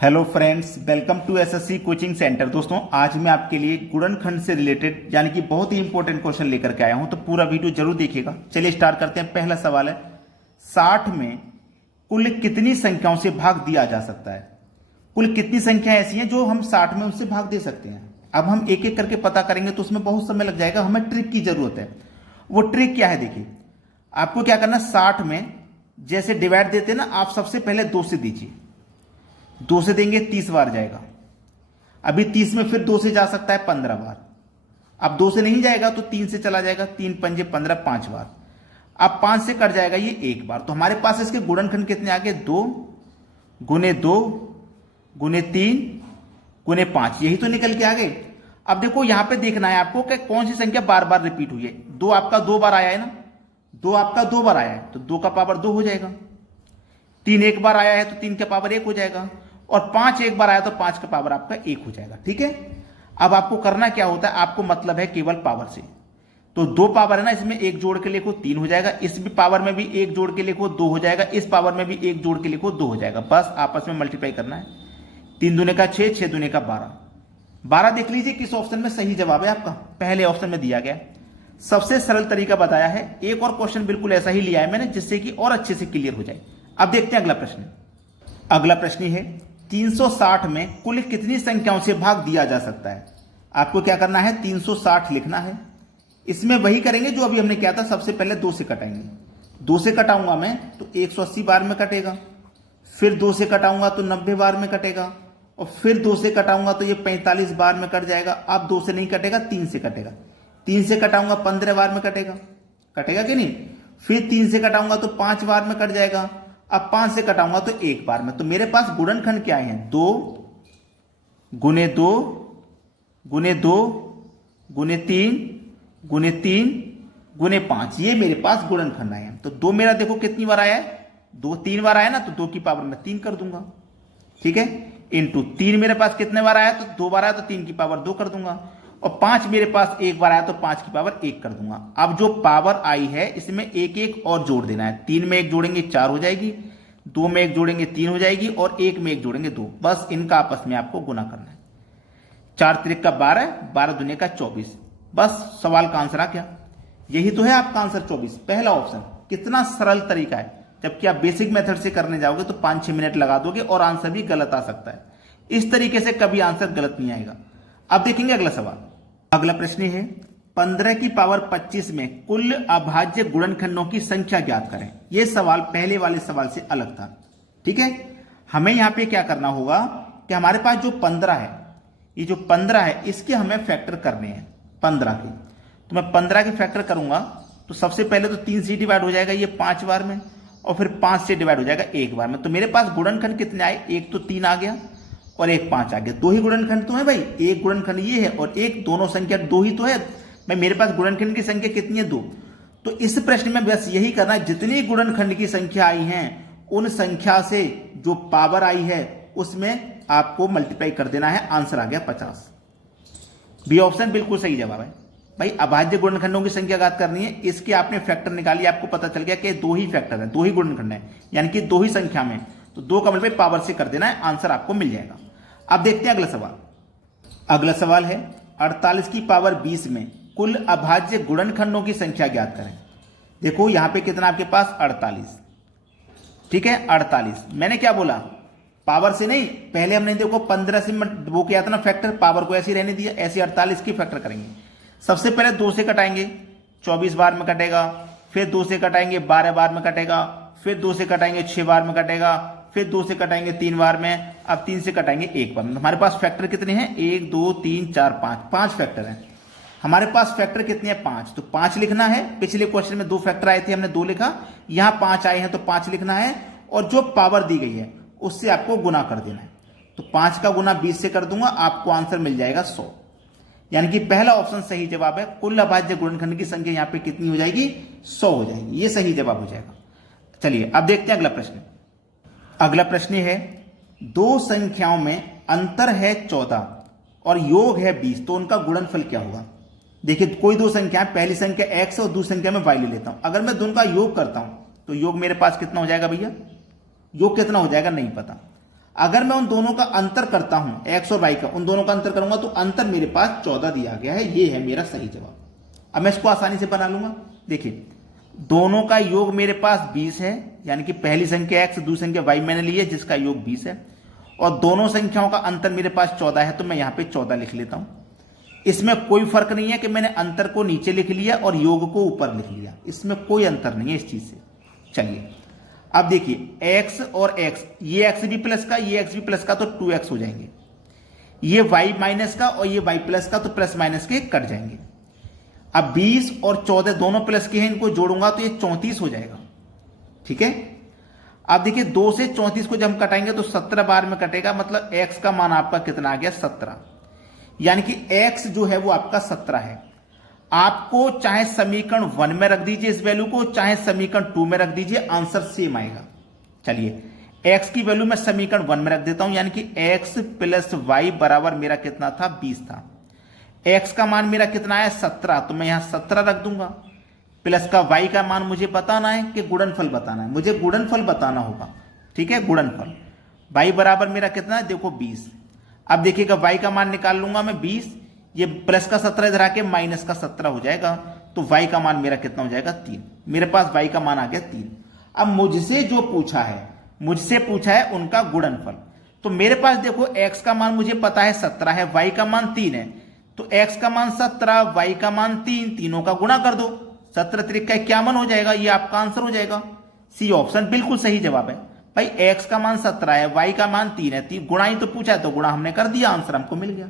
Hello friends, welcome to SSC coaching centre. दोस्तों, आज मैं आपके लिए गुणनखंड से रिलेटेड यानी कि बहुत ही इंपॉर्टेंट क्वेश्चन लेकर के आया हूं, तो पूरा वीडियो जरूर देखिएगा। चलिए स्टार्ट करते हैं। पहला सवाल है, 60 में कुल कितनी संख्याओं से भाग दिया जा सकता है? कुल कितनी संख्या ऐसी हैं जो हम 60 में उससे भाग दे सकते हैं? अब हम एक एक करके पता करेंगे तो उसमें बहुत समय लग जाएगा, हमें ट्रिक की जरूरत है। वो ट्रिक क्या है, देखिए आपको क्या करना, 60 में जैसे डिवाइड देते हैं ना, आप सबसे पहले 2 से दीजिए। 2 से देंगे 30 बार जाएगा। अभी 30 में फिर 2 से जा सकता है 15 बार। अब 2 से नहीं जाएगा तो 3 से चला जाएगा, 3 पंजे 15, 5 बार। अब 5 से कट जाएगा ये 1 बार। तो हमारे पास इसके गुणनखंड कितने आ गए? 2 गुने 2 गुने 3 गुने 5, यही तो निकल के आ गए। अब देखो यहां पे देखना है आपको कि कौन सी संख्या बार बार रिपीट हुई है। 2 आपका 2 बार आया है ना, 2 आपका 2 बार आया है तो 2 का पावर 2 हो जाएगा। 3 एक बार आया है तो 3 का पावर 1 हो जाएगा, और 5 एक बार आया तो 5 का पावर आपका 1 हो जाएगा। ठीक है, अब आपको करना क्या होता है, आपको मतलब है केवल पावर से। तो 2 पावर है ना, इसमें 1 जोड़ के लिखो 3 हो जाएगा, इस पावर में भी 1 जोड़ के लिखो 2 हो जाएगा, इस पावर में भी 1 जोड़ के लिखो 2 हो जाएगा। बस आपस में मल्टीप्लाई करना है। 3 दूने का 6, 6 दूने का 12। 12 देख लीजिए किस ऑप्शन में सही जवाब है आपका, पहले ऑप्शन में दिया गया। सबसे सरल तरीका बताया है। एक और क्वेश्चन बिल्कुल ऐसा ही लिया है मैंने, जिससे कि और अच्छे से क्लियर हो जाए। अब देखते हैं अगला प्रश्न। अगला प्रश्न है, 360 में कुल कितनी संख्याओं से भाग दिया जा सकता है? आपको क्या करना है, 360 लिखना है। इसमें वही करेंगे जो अभी हमने किया था, सबसे पहले 2 से कटाएंगे। 2 से कटाऊंगा मैं तो 180 बार में कटेगा, फिर 2 से कटाऊंगा तो 90 बार में कटेगा, और फिर 2 से कटाऊंगा तो ये 45 बार में कट जाएगा। अब 2 से नहीं कटेगा, 3 से कटेगा। 3 से कटाऊंगा 15 बार में कटेगा, कटेगा कि नहीं? फिर 3 से कटाऊंगा तो 5 बार में कट जाएगा। अब 5 से कटाऊंगा तो 1 बार में। तो मेरे पास गुणनखंड क्या है, 2 गुने 2 गुने 2 गुने 3 गुने 3 गुने 5, ये मेरे पास गुणनखंड आए हैं। तो 2 मेरा देखो कितनी बार आया है, 2 3 बार आया ना, तो 2 की पावर में 3 कर दूंगा। ठीक है, इंटू 3 मेरे पास कितने बार आया, तो 2 बार आया तो 3 की पावर 2 कर दूंगा, और 5 मेरे पास 1 बार आया तो 5 की पावर 1 कर दूंगा। अब जो पावर आई है इसमें एक एक और जोड़ देना है। 3 में 1 जोड़ेंगे 4 हो जाएगी, 2 में 1 जोड़ेंगे 3 हो जाएगी, और 1 में 1 जोड़ेंगे 2। बस इनका आपस में आपको गुना करना है। 4 त्रिक का 12, 12 दूने का 24। बस सवाल का आंसर आ गया। यही तो है आपका आंसर 24, पहला ऑप्शन। कितना सरल तरीका है, जबकि आप बेसिक मेथड से करने जाओगे तो 5-6 मिनट लगा दोगे और आंसर भी गलत आ सकता है। इस तरीके से कभी आंसर गलत नहीं आएगा। अब देखेंगे अगला सवाल। अगला प्रश्न है, 15 की पावर 25 में कुल अभाज्य गुणनखंडों की संख्या ज्ञात करें। यह सवाल पहले वाले सवाल से अलग था। ठीक है, हमें यहां पे क्या करना होगा कि हमारे पास जो 15 है, ये जो 15 है इसके हमें फैक्टर करने हैं 15 के। तो मैं 15 के फैक्टर करूंगा तो सबसे पहले तो 3 से डिवाइड हो जाएगा ये 5 बार में, और फिर 5 से डिवाइड हो जाएगा 1 बार में। तो मेरे पास गुणनखंड कितने आए, एक तो 3 आ गया और एक 5 आ गया। 2 ही गुणनखंड तो है भाई, एक गुणनखंड ये है और एक, दोनों संख्या 2 ही तो है। मैं मेरे पास गुणनखंड की संख्या कितनी है, 2। तो इस प्रश्न में बस यही करना है, जितनी गुणनखंड की संख्या आई है उन संख्या से जो पावर आई है उसमें आपको मल्टीप्लाई कर देना है। आंसर आ गया 50। बी ऑप्शन बिल्कुल सही जवाब है भाई। अभाज्य गुणनखंडों की संख्या ज्ञात करनी है, इसके आपने फैक्टर निकाली, आपको पता चल गया कि 2 ही फैक्टर है, 2 ही गुणनखंड है, यानी कि 2 ही संख्या में। तो 2 का मल्टीप्लाई पावर से कर देना है, आंसर आपको मिल जाएगा। अब देखते हैं अगला सवाल। अगला सवाल है, 48 की पावर 20 में कुल अभाज्य गुणनखंडों की संख्या ज्ञात करें। देखो यहां पे कितना आपके पास, 48। ठीक है, 48 मैंने क्या बोला, पावर से नहीं, पहले हमने देखो 15 से वो किया था ना फैक्टर, पावर को ऐसे ही रहने दिया, ऐसे 48 की फैक्टर करेंगे। सबसे पहले 2 से कटाएंगे, 24 बार में कटेगा, फिर 2 से कटाएंगे 12 बार में कटेगा, फिर 2 से कटाएंगे 6 बार में कटेगा, फिर 2 से कटाएंगे 3 बार में, अब 3 से कटाएंगे 1 बार में। हमारे पास फैक्टर कितने हैं, 1 2 3 4 5, 5 फैक्टर हैं हमारे पास। फैक्टर कितने हैं, 5। तो 5 लिखना है। पिछले क्वेश्चन में 2 फैक्टर आए थे, हमने 2 लिखा, यहां 5 आए हैं तो 5 लिखना है, और जो पावर दी गई है उससे आपको गुना कर देना है। तो 5 का गुना 20 से कर दूंगा, आपको आंसर मिल जाएगा 100। यानी कि पहला ऑप्शन सही जवाब है। कुल अभाज्य गुणनखंड की संख्या यहां पे कितनी हो जाएगी, 100 हो जाएगी। ये सही जवाब हो जाएगा। चलिए अब देखते हैं अगला प्रश्न। अगला प्रश्न है, 2 संख्याओं में अंतर है 14 और योग है 20, तो उनका गुणनफल क्या होगा? देखिए कोई 2 संख्या है, पहली संख्या x और दूसरी संख्या में y ले लेता हूं। अगर मैं दोनों का योग करता हूं तो योग मेरे पास कितना हो जाएगा भैया, योग कितना हो जाएगा नहीं पता। अगर मैं उन दोनों का अंतर करता हूं, x और y का, उन दोनों का अंतर करूंगा तो अंतर मेरे पास 14 दिया गया है। ये है मेरा सही जवाब। अब मैं इसको आसानी से बना लूंगा। देखिए, दोनों का योग मेरे पास 20 है, यानी कि पहली संख्या x, दूसरी संख्या y मैंने ली है जिसका योग 20 है, और दोनों संख्याओं का अंतर मेरे पास 14 है, तो मैं यहां पे 14 लिख लेता हूं। इसमें कोई फर्क नहीं है कि मैंने अंतर को नीचे लिख लिया और योग को ऊपर लिख लिया, इसमें कोई अंतर नहीं है इस चीज से। चलिए अब देखिए, x और x, ये x भी प्लस का, ये x भी प्लस का, तो 2x हो जाएंगे। ये y माइनस का और ये y प्लस का, तो प्लस माइनस के कट जाएंगे। अब 20 और 14 दोनों प्लस के हैं, इनको जोड़ूंगा तो ये 34 हो जाएगा। ठीक है, अब देखिए 2 से 34 को जब हम कटाएंगे तो 17 बार में कटेगा, मतलब x का मान आपका कितना आ गया, 17। यानी कि x जो है वो आपका 17 है। आपको चाहे समीकरण 1 में रख दीजिए इस वैल्यू को, चाहे समीकरण 2 में रख दीजिए, आंसर सेम आएगा। चलिए, x की वैल्यू मैं समीकरण 1 में रख देता हूं, यानी कि x प्लस वाई बराबर मेरा कितना था, 20 था। x का मान मेरा कितना है, 17, तो मैं यहां 17 रख दूंगा। प्लस का y का मान मुझे बताना है कि गुणनफल बताना है, मुझे गुणनफल बताना होगा। ठीक है, गुणनफल y बराबर मेरा कितना है, देखो 20। अब देखिएगा y का मान निकाल लूंगा मैं 20, ये प्लस का 17 इधर आके माइनस का 17 हो जाएगा, तो y का मान मेरा कितना हो जाएगा, 3। मेरे पास y का मान आ गया 3। अब मुझसे जो पूछा है, मुझसे पूछा है उनका गुणनफल, तो मेरे पास देखो x का मान मुझे पता है 17 है, y का मान 3 है, तो x का मान 17, y का मान 3, तीनों का गुणा कर दो, 17 त्रिक का 51 हो जाएगा, ये आपका आंसर हो जाएगा। सी ऑप्शन बिल्कुल सही जवाब है भाई। x का मान 17 है, y का मान 3 है, 3 गुणा ही तो पूछा है, तो गुणा हमने कर दिया, आंसर हमको मिल गया।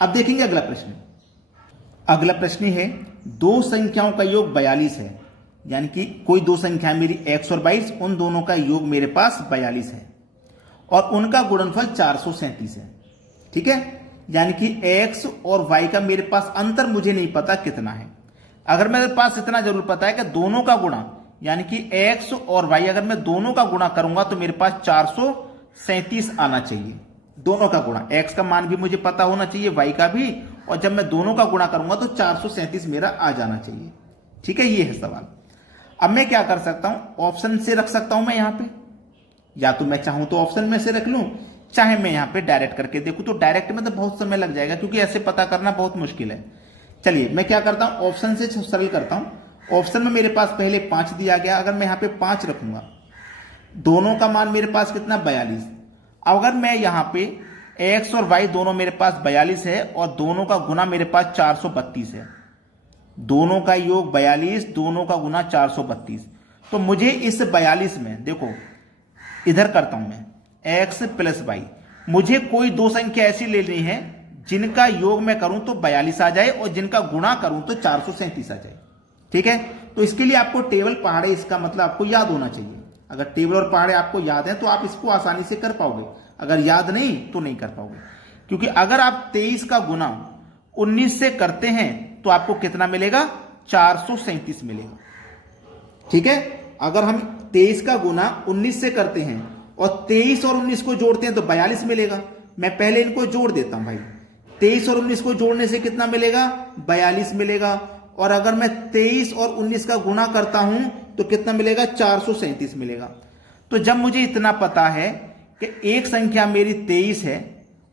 अब देखेंगे अगला प्रश्न। अगला प्रश्न है, दो संख्याओं का योग 42 है, यानी कि कोई दो संख्या मेरी x और 22, उन दोनों का योग मेरे पास 42 है और उनका गुणनफल 437 है। ठीक है, यानी कि x और y का मेरे पास अंतर मुझे नहीं पता कितना है। अगर मेरे पास इतना जरूर पता है कि दोनों का गुणा, यानी कि x और y अगर मैं दोनों का गुणा करूंगा तो मेरे पास 437 आना चाहिए। दोनों का गुणा, x का मान भी मुझे पता होना चाहिए, y का भी, और जब मैं दोनों का गुणा करूंगा तो 437 मेरा आ जाना चाहिए। ठीक है, ये है सवाल। अब मैं क्या कर सकता हूं, ऑप्शन से रख सकता हूं मैं यहां पे, या तो मैं चाहूं तो ऑप्शन में से रख लूं, चाहे मैं यहां पे डायरेक्ट करके देखूं। तो डायरेक्ट में तो बहुत समय लग जाएगा, क्योंकि ऐसे पता करना बहुत मुश्किल है। चलिए मैं क्या करता हूं, ऑप्शन से सरल करता हूं। ऑप्शन में मेरे पास पहले 5 दिया गया, अगर मैं यहां पे 5 रखूंगा, दोनों का मान मेरे पास कितना, 42। अगर मैं यहां पे x और y दोनों मेरे पास 42 है और दोनों का गुना मेरे पास 432 है, दोनों का योग 42, दोनों का गुना 432, तो मुझे इस 42 में देखो इधर करता हूं मैं x प्लस y, मुझे कोई दो संख्या ऐसी लेनी है जिनका योग मैं करूं तो 42 आ जाए और जिनका गुणा करूं तो 437 आ जाए। ठीक है, तो इसके लिए आपको टेबल पहाड़े, इसका मतलब आपको याद होना चाहिए। अगर टेबल और पहाड़े आपको याद है तो आप इसको आसानी से कर पाओगे, अगर याद नहीं तो नहीं कर पाओगे। क्योंकि अगर आप 23 का गुना 19 से करते हैं तो आपको कितना मिलेगा, 437 मिलेगा। ठीक है, अगर हम 23 का गुना 19 से करते हैं और 23 और 19 को जोड़ते हैं तो 42 मिलेगा। मैं पहले इनको जोड़ देता हूं भाई, 23 और 19 को जोड़ने से कितना मिलेगा, 42 मिलेगा। और अगर मैं 23 और 19 का गुणा करता हूं तो कितना मिलेगा, 437 मिलेगा। तो जब मुझे इतना पता है कि एक संख्या मेरी 23 है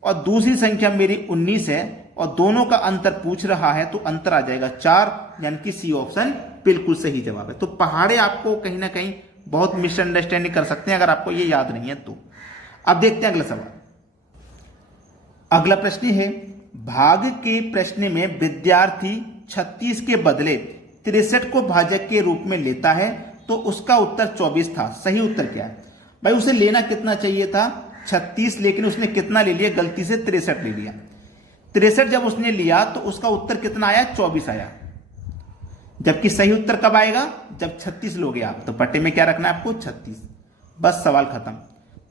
और दूसरी संख्या मेरी 19 है और दोनों का अंतर पूछ रहा है, तो अंतर आ जाएगा 4, यानी कि सी ऑप्शन बिल्कुल सही जवाब है। तो पहाड़े आपको कहीं ना कहीं बहुत मिसअंडरस्टैंडिंग कर सकते हैं अगर आपको ये याद नहीं है तो। अब देखते हैं अगला सवाल। अगला प्रश्न है, भाग के प्रश्न में विद्यार्थी 36 के बदले 63 को भाजक के रूप में लेता है तो उसका उत्तर 24 था। सही उत्तर क्या है भाई, उसे लेना कितना चाहिए था, 36, लेकिन उसने कितना ले लिया, गलती से 63 ले लिया। 63 जब उसने लिया तो उसका उत्तर कितना आया, 24 आया। जबकि सही उत्तर कब आएगा, जब 36 लोगे आप, तो पट्टे में क्या रखना है आपको, 36। बस सवाल खत्म।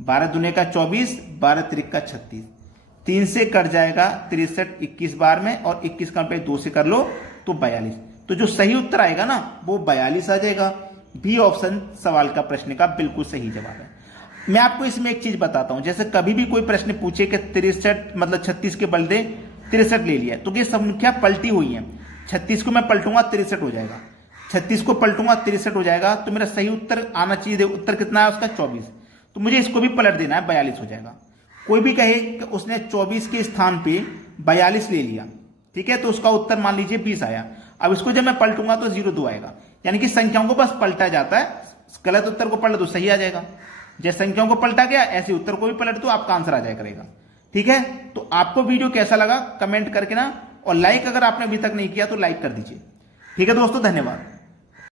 12 दूने का 24, 12 त्रिक का 36, 3 से कट जाएगा 63 21 बार में, और 21 का 2 से कर लो तो 42। तो जो सही उत्तर आएगा ना वो 42 आ जाएगा। बी ऑप्शन सवाल का प्रश्न का बिल्कुल सही जवाब है। मैं आपको इसमें एक चीज बताता हूं, जैसे कभी भी कोई प्रश्न पूछे कि 63 मतलब 36 के बदले 63 ले लिया, तो ये संख्या पलटी हुई है। 36 को मैं पलटूंगा 63 हो जाएगा, 36 को पलटूंगा 63 हो जाएगा, तो मेरा सही उत्तर आना चाहिए। उत्तर कितना है उसका, 24। तो मुझे इसको भी पलट देना है, 42 हो जाएगा। कोई भी कहे कि उसने 24 के स्थान पे 42 ले लिया, ठीक है, तो उसका उत्तर मान लीजिए 20 आया। अब इसको जब मैं पलटूंगा तो 02 आएगा, यानी कि संख्याओं को बस पलटा जाता है, गलत उत्तर को पलट दो सही आ जाएगा। जैसे संख्याओं को पलटा गया ऐसे उत्तर को भी पलट दो, आपका आंसर आ जाया करेगा। ठीक है, तो आपको वीडियो कैसा लगा कमेंट करके ना, और लाइक अगर आपने अभी तक नहीं किया तो लाइक कर दीजिए। ठीक है दोस्तों, धन्यवाद।